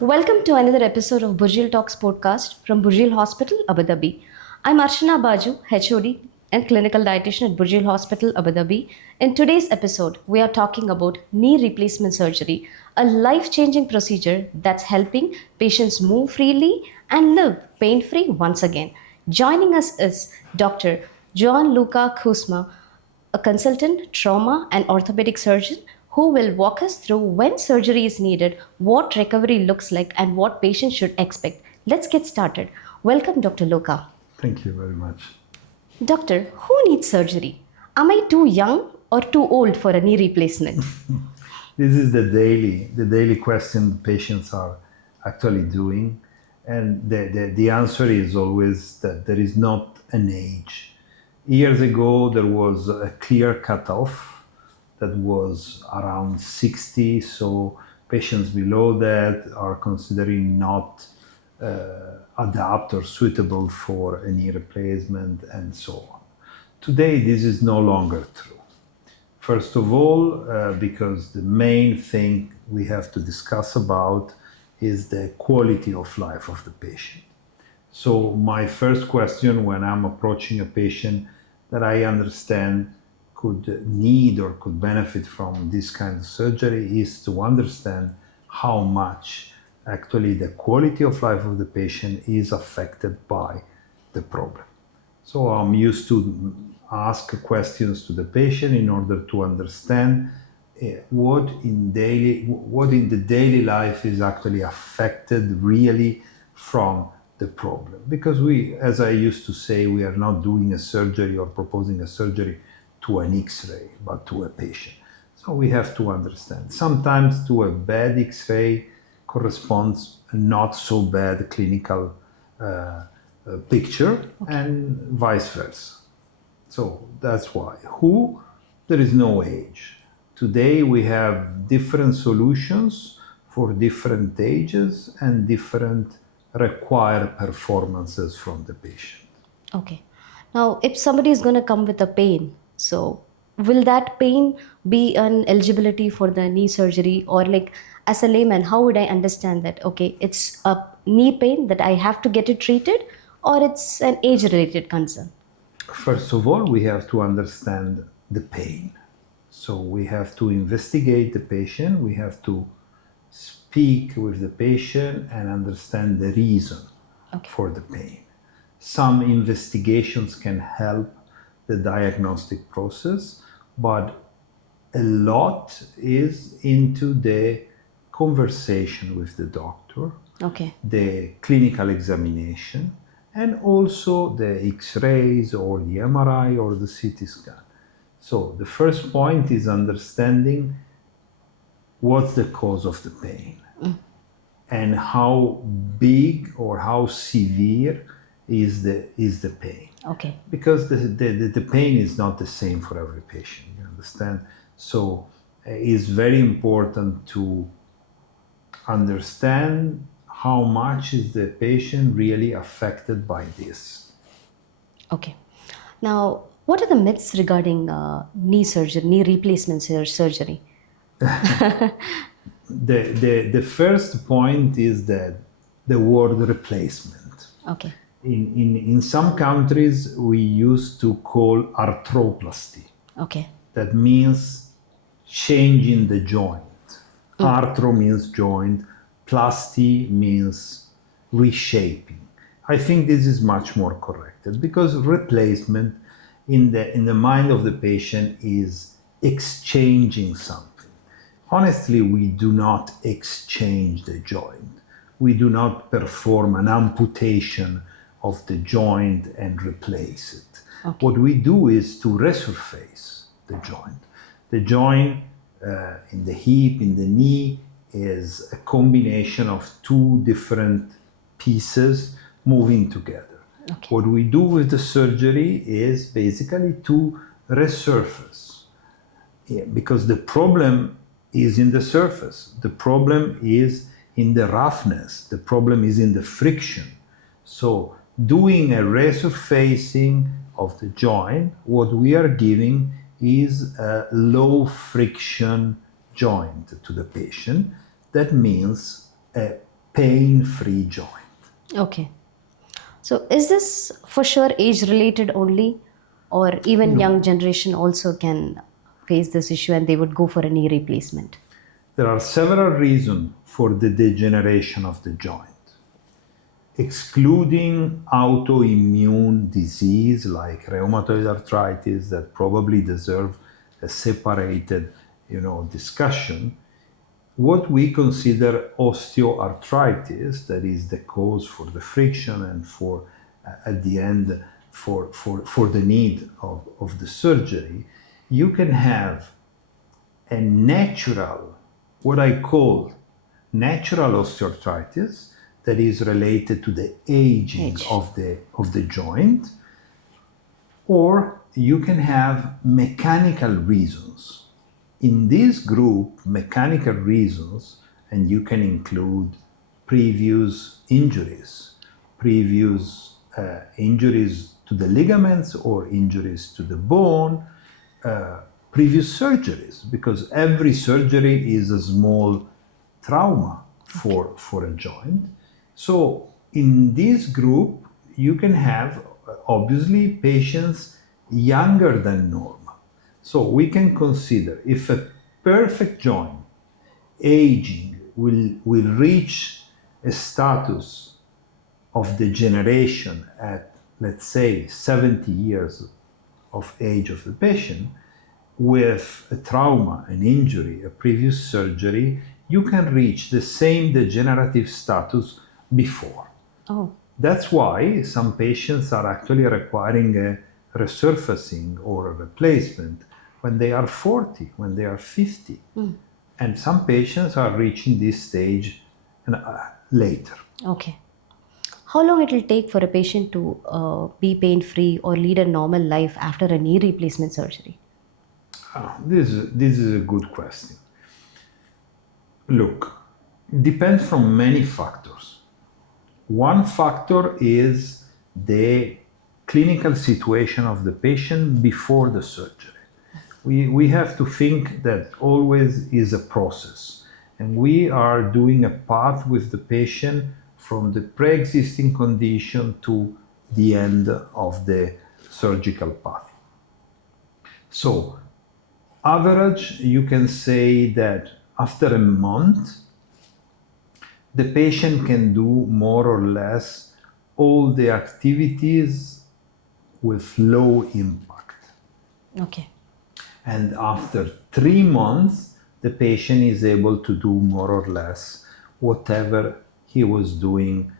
Welcome to another episode of Burjeel Talks podcast from Burjeel Hospital, Abu Dhabi. I'm Arshana Baju, HOD and clinical dietitian at Burjeel Hospital, Abu Dhabi. In today's episode, we are talking about knee replacement surgery, a life-changing procedure that's helping patients move freely and live pain-free once again. Joining us is Dr. Gianluca, a consultant, trauma, and orthopedic surgeon who will walk us through when surgery is needed, what recovery looks like, and what patients should expect. Let's get started. Welcome, Dr. Luca. Thank you very much. Doctor, who needs surgery? Am I too young or too old for a knee replacement? This is the daily question patients are actually doing. And the answer is always that there is not an age. Years ago, there was a clear cutoff that was around 60. So patients below that are considering not adapt or suitable for a knee replacement and so on. Today, this is no longer true. First of all, because the main thing we have to discuss about is the quality of life of the patient. So my first question when I'm approaching a patient that I understand could need or could benefit from this kind of surgery is to understand how much actually the quality of life of the patient is affected by the problem. So I'm used to ask questions to the patient in order to understand what in the daily life is actually affected really from the problem. Because we, as I used to say, we are not doing a surgery or proposing a surgery to an X-ray, but to a patient. So we have to understand. Sometimes to a bad X-ray corresponds a not so bad clinical picture, and vice versa. So that's why. There is no age. Today we have different solutions for different ages and different required performances from the patient. Okay. Now, if somebody is going to come with a pain, so will that pain be an eligibility for the knee surgery? Or like as a layman, how would I understand that? Okay, it's a knee pain that I have to get it treated, or it's an age-related concern? First of all, we have to understand the pain. So we have to investigate the patient, we have to speak with the patient and understand the reason for the pain. Some investigations can help the diagnostic process, but a lot is into the conversation with the doctor, the clinical examination, and also the X-rays or the MRI or the CT scan. So the first point is understanding what's the cause of the pain and how big or how severe is the pain. Okay. Because the pain is not the same for every patient, you understand? So it's very important to understand how much is the patient really affected by this. Okay. Now, what are the myths regarding knee surgery, knee replacement surgery? The first point is that the word replacement. Okay. In some countries, we used to call arthroplasty. Okay. That means changing the joint. Arthro means joint, plasty means reshaping. I think this is much more correct because replacement in the mind of the patient is exchanging something. Honestly, we do not exchange the joint. We do not perform an amputation of the joint and replace it. Okay. What we do is to resurface the joint. The joint in the hip, in the knee, is a combination of two different pieces moving together. Okay. What we do with the surgery is basically to resurface. Because the problem is in the surface. The problem is in the roughness. The problem is in the friction. So doing a resurfacing of the joint, what we are giving is a low friction joint to the patient. That means a pain-free joint. Okay. So is this for sure age related only, or even No, young generation also can face this issue and they would go for a knee replacement? there are several reasons for the degeneration of the joint. Excluding autoimmune disease like rheumatoid arthritis that probably deserve a separated, discussion, what we consider osteoarthritis, that is the cause for the friction and for, at the end, for the need of the surgery, you can have a natural, what I call natural osteoarthritis, that is related to the aging Age. of the joint, or you can have mechanical reasons. In this group, mechanical reasons, and you can include previous injuries, previous injuries to the ligaments or injuries to the bone, previous surgeries, because every surgery is a small trauma for a joint. So in this group, you can have obviously patients younger than normal. So we can consider if a perfect joint aging will reach a status of degeneration at, let's say, 70 years of age of the patient, with a trauma, an injury, a previous surgery, you can reach the same degenerative status before. Oh, That's why some patients are actually requiring a resurfacing or a replacement when they are 40, when they are 50. And some patients are reaching this stage later. okay. How long it will take for a patient to be pain free or lead a normal life after a knee replacement surgery? This is a good question. Look, depends from many factors. One factor is the clinical situation of the patient before the surgery. We have to think that always is a process, and we are doing a path with the patient from the pre-existing condition to the end of the surgical path. So, average, you can say that after a month, the patient can do more or less all the activities with low impact. Okay. And after 3 months, the patient is able to do more or less whatever he was doing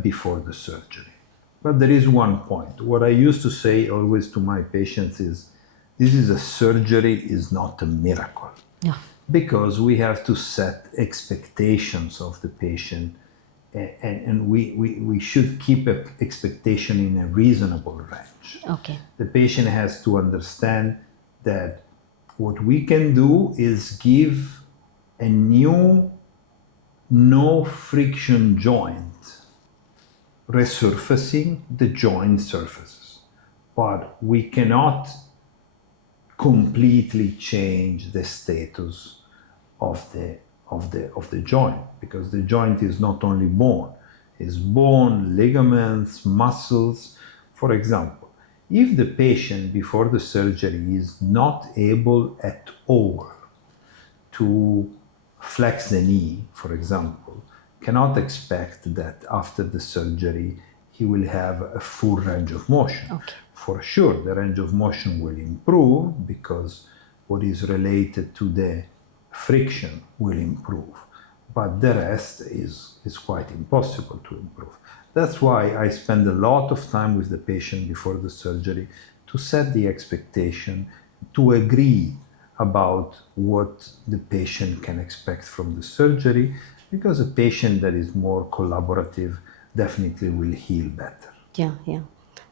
before the surgery. But there is one point. What I used to say always to my patients is, this is a surgery, is not a miracle. Yeah. Because we have to set expectations of the patient, and we should keep expectation in a reasonable range. Okay. The patient has to understand that what we can do is give a new no friction joint, resurfacing the joint surfaces, but we cannot completely change the status of the joint, because the joint is not only bone, it's bone, ligaments, muscles. For example, if the patient before the surgery is not able at all to flex the knee, for example, cannot expect that after the surgery he will have a full range of motion. Okay. For sure, the range of motion will improve because what is related to the friction will improve, but the rest is quite impossible to improve. That's why I spend a lot of time with the patient before the surgery to set the expectation, to agree about what the patient can expect from the surgery, because a patient that is more collaborative definitely will heal better. Yeah, yeah.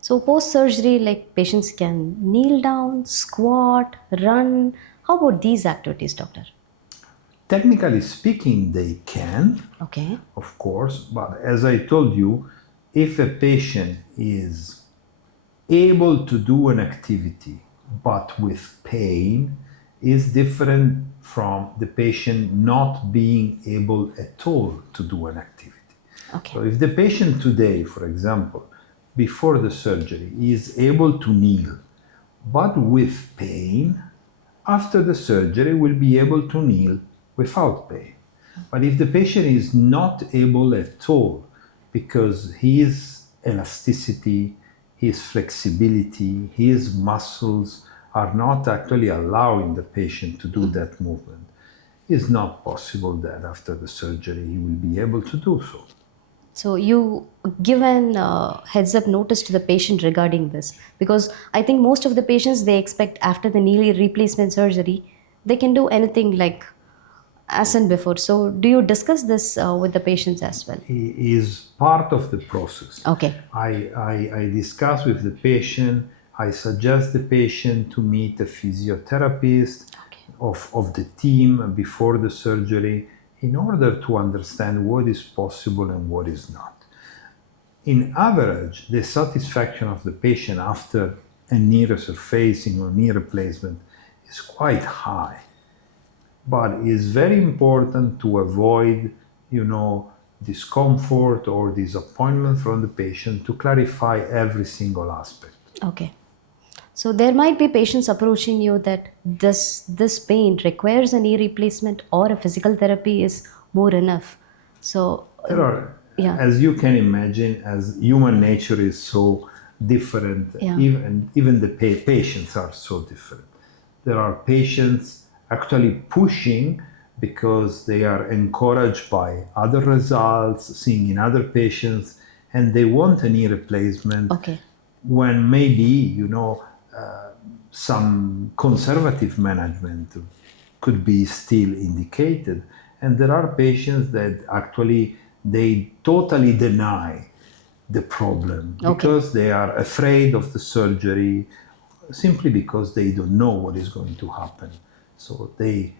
So post surgery, like patients can kneel down, squat, run. How about these activities, doctor? Technically speaking, they can, Okay. of course, but as I told you, if a patient is able to do an activity but with pain is different from the patient not being able at all to do an activity. Okay. So if the patient today, for example, before the surgery is able to kneel, but with pain, after the surgery will be able to kneel without pain. But if the patient is not able at all because his elasticity, his flexibility, his muscles are not actually allowing the patient to do that movement, it's not possible that after the surgery he will be able to do so. So you give an heads up notice to the patient regarding this, because I think most of the patients, they expect after the knee replacement surgery they can do anything like as in before. So do you discuss this with the patients as well? Is part of the process. Okay. I discuss with the patient, I suggest the patient to meet a physiotherapist Okay. of the team before the surgery in order to understand what is possible and what is not. In average, the satisfaction of the patient after a knee resurfacing or knee replacement is quite high. But it's very important to avoid, discomfort or disappointment from the patient, to clarify every single aspect. Okay. So there might be patients approaching you that this pain requires a knee replacement or a physical therapy is more enough. So There are, yeah. as you can imagine, as human nature is so different, Yeah. even the patients are so different. There are patients actually pushing because they are encouraged by other results seen in other patients, and they want a knee replacement Okay. when maybe some conservative management could be still indicated. And there are patients that actually they totally deny the problem Okay. because they are afraid of the surgery, simply because they don't know what is going to happen. So they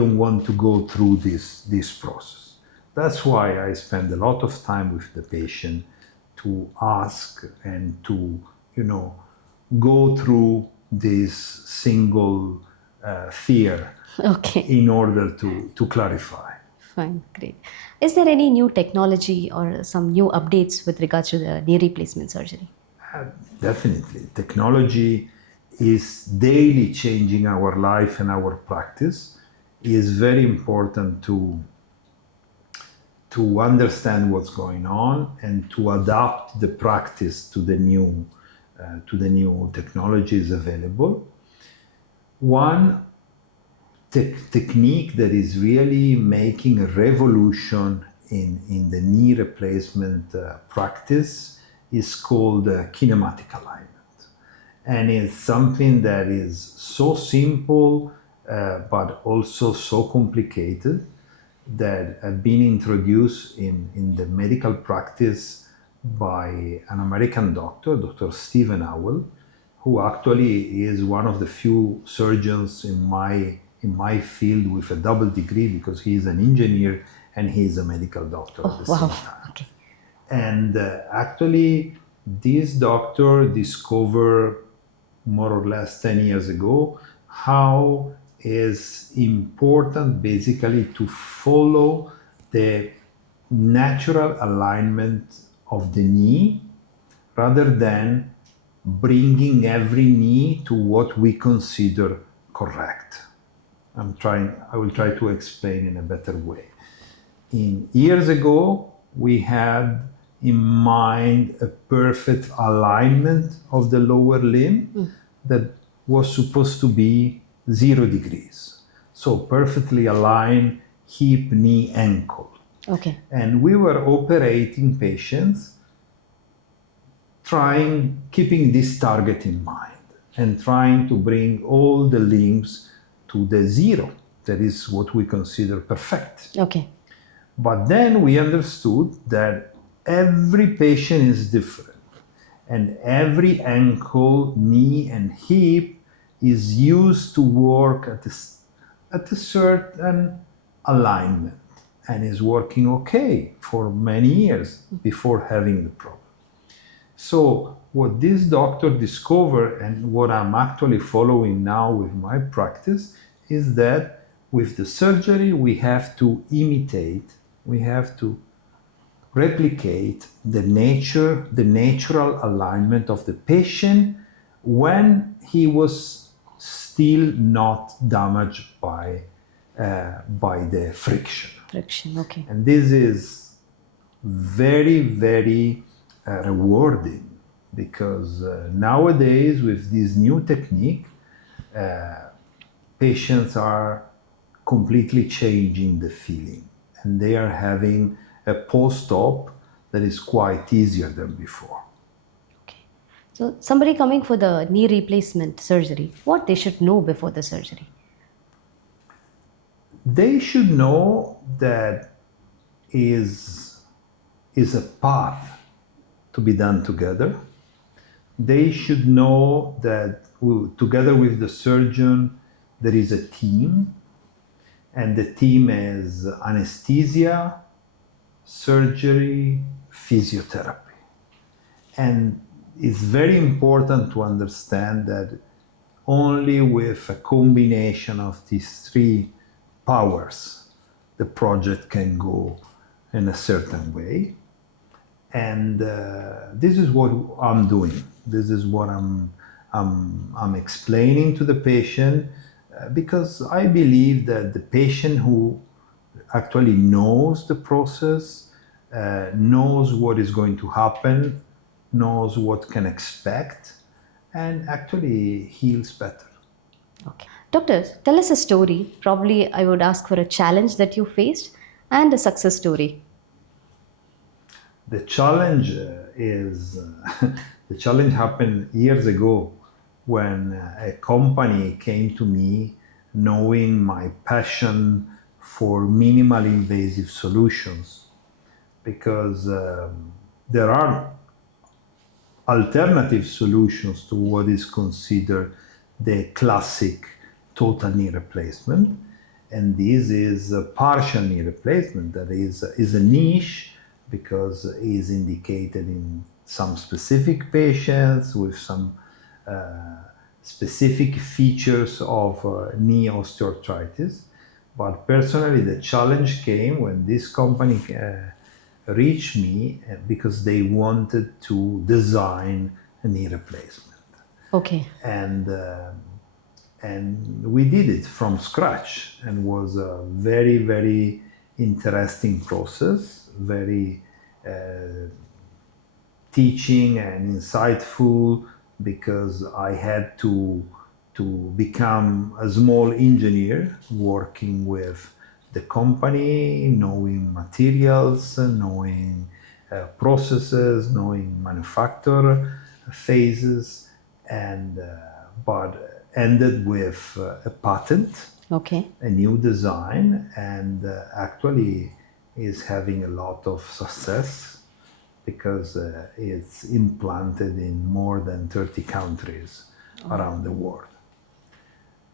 don't want to go through this process. That's why I spend a lot of time with the patient to ask and to go through this single fear Okay. in order to clarify. Fine, great. Is there any new technology or some new updates with regards to the knee replacement surgery? Definitely. Technology is daily changing our life and our practice. It is very important to understand what's going on and to adapt the practice to the new technologies available. One technique that is really making a revolution in the knee replacement practice is called kinematic alignment. And it's something that is so simple but also so complicated, that have been introduced in the medical practice by an American doctor, Dr. Stephen Howell, who actually is one of the few surgeons in my field with a double degree, because he is an engineer and he is a medical doctor at the Wow. same time. Okay. And actually, this doctor discovered more or less 10 years ago how is important basically to follow the natural alignment of the knee, rather than bringing every knee to what we consider correct. I will try to explain in a better way. Years ago, we had in mind a perfect alignment of the lower limb that was supposed to be 0 degrees. So perfectly aligned hip, knee, ankle. Okay. And we were operating patients keeping this target in mind and trying to bring all the limbs to the 0. That is what we consider perfect. Okay. But then we understood that every patient is different, and every ankle, knee, and hip is used to work at a certain alignment, and is working okay for many years before having the problem. So what this doctor discovered and what I'm actually following now with my practice is that with the surgery we have to imitate, we have to replicate the natural alignment of the patient when he was still not damaged by the friction. Friction. Okay. And this is very, very rewarding because nowadays with this new technique, patients are completely changing the feeling and they are having a post-op that is quite easier than before. Okay. So somebody coming for the knee replacement surgery, what they should know before the surgery? They should know that is a path to be done together. They should know that together with the surgeon there is a team, and the team is anesthesia, surgery, physiotherapy. And it's very important to understand that only with a combination of these three powers the project can go in a certain way. And this is what I'm doing. This is what I'm explaining to the patient because I believe that the patient who actually knows the process, knows what is going to happen, knows what can expect, and actually heals better. Okay. Doctor, tell us a story. Probably I would ask for a challenge that you faced and a success story. The challenge is the challenge happened years ago when a company came to me knowing my passion for minimal invasive solutions because there are alternative solutions to what is considered the classic total knee replacement. And this is a partial knee replacement that is a niche because it is indicated in some specific patients with some specific features of knee osteoarthritis. But personally, the challenge came when this company reached me because they wanted to design a knee replacement, Okay. and we did it from scratch, and was a very, very interesting process, very teaching and insightful because I had to become a small engineer working with the company, knowing materials, knowing processes, knowing manufacture phases, and but ended with a patent, Okay. a new design, and actually is having a lot of success because it's implanted in more than 30 countries around the world.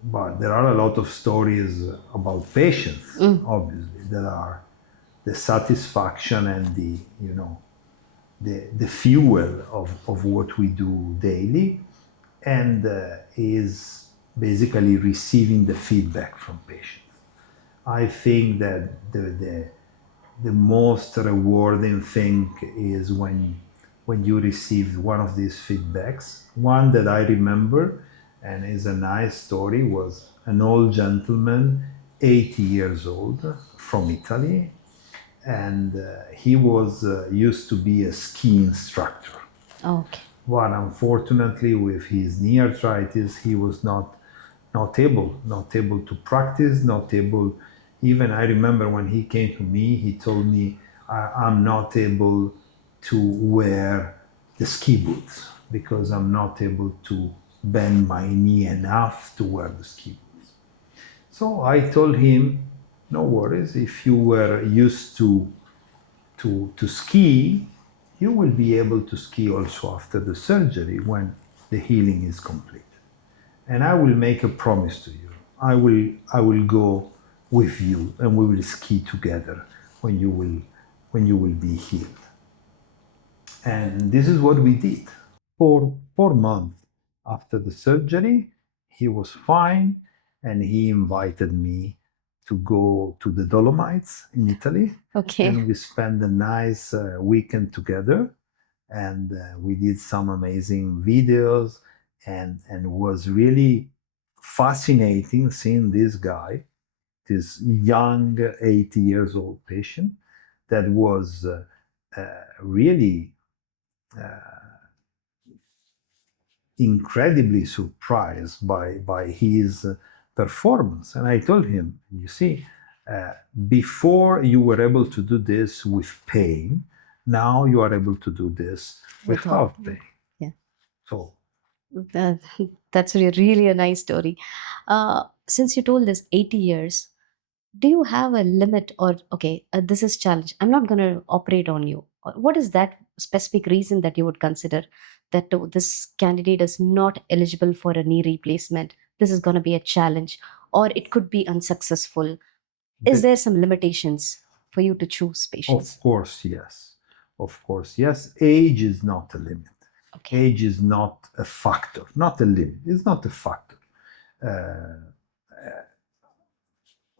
But there are a lot of stories about patients, obviously. There are the satisfaction and the fuel of what we do daily, and is basically receiving the feedback from patients. I think that the most rewarding thing is when you receive one of these feedbacks. One that I remember and is a nice story was an old gentleman, 80 years old, from Italy, and he was used to be a ski instructor. Okay. But unfortunately, with his knee arthritis, he was not able to practice, not able. Even I remember when he came to me, he told me, I'm not able to wear the ski boots because I'm not able to bend my knee enough to wear the ski boots." So I told him, no worries, if you were used to ski, you will be able to ski also after the surgery when the healing is complete. And I will make a promise to you. I will go with you and we will ski together when you will be healed. And this is what we did. For 4 months after the surgery, he was fine, and he invited me to go to the Dolomites in Italy. Okay. And we spent a nice weekend together, and we did some amazing videos, and was really fascinating seeing this guy, this young 80 years old patient that was really incredibly surprised by his performance. And I told him, you see, before you were able to do this with pain, now you are able to do this without pain. Yeah. So That, that's really a nice story. Since you told this 80 years, do you have a limit, or okay, this is challenge, I'm not going to operate on you? Or what is that specific reason that you would consider that this candidate is not eligible for a knee replacement? This is going to be a challenge, or it could be unsuccessful. Is there some limitations for you to choose patients? of course, yes. Of course, yes. Age is not a limit. Okay. Age is not a factor, not a limit. It's not a factor.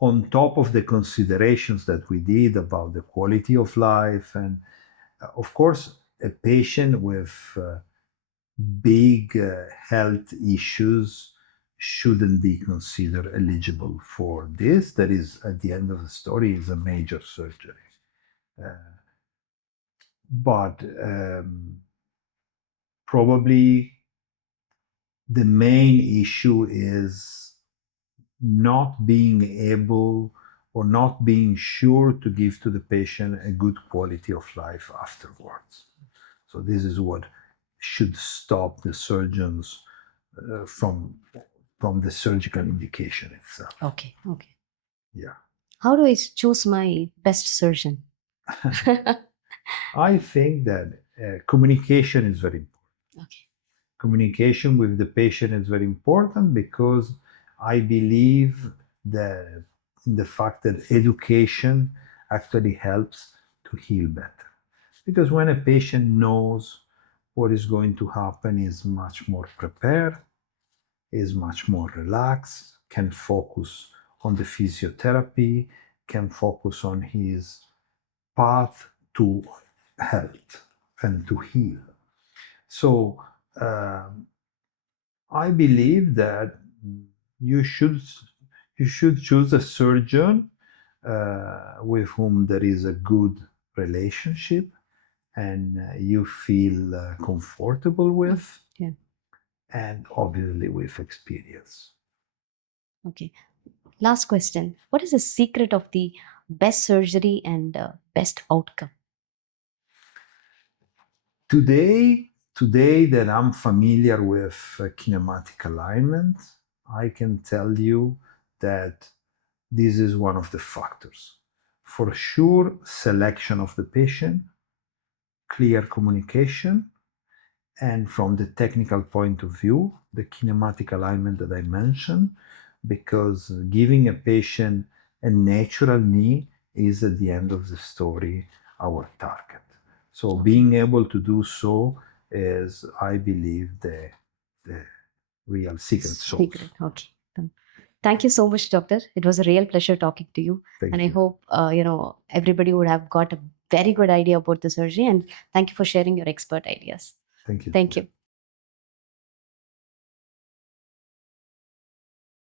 On top of the considerations that we did about the quality of life, and of course, a patient with big health issues shouldn't be considered eligible for this. That is, at the end of the story, is a major surgery. But probably the main issue is not being able or not being sure to give to the patient a good quality of life afterwards. So this is what should stop the surgeons from the surgical indication itself. Okay. Okay. Yeah. How do I choose my best surgeon? I think that communication is very important. Okay. Communication with the patient is very important, because I believe that in the fact that education actually helps to heal better. Because when a patient knows what is going to happen, is much more prepared, is much more relaxed, can focus on the physiotherapy, can focus on his path to health and to heal. So I believe that you should you should choose a surgeon with whom there is a good relationship, and you feel comfortable with, Yeah. and obviously with experience. Okay. Last question. What is the secret of the best surgery and best outcome? Today that I'm familiar with kinematic alignment, I can tell you that this is one of the factors. For sure, selection of the patient, clear communication, and from the technical point of view, the kinematic alignment that I mentioned, because giving a patient a natural knee is, at the end of the story, our target. So being able to do so is, I believe, the real secret sauce. Secret. Okay. Done. Thank you so much, doctor. It was a real pleasure talking to you. Thank And I you. hope, everybody would have got a very good idea about the surgery. And thank you for sharing your expert ideas. Thank you. Thank you.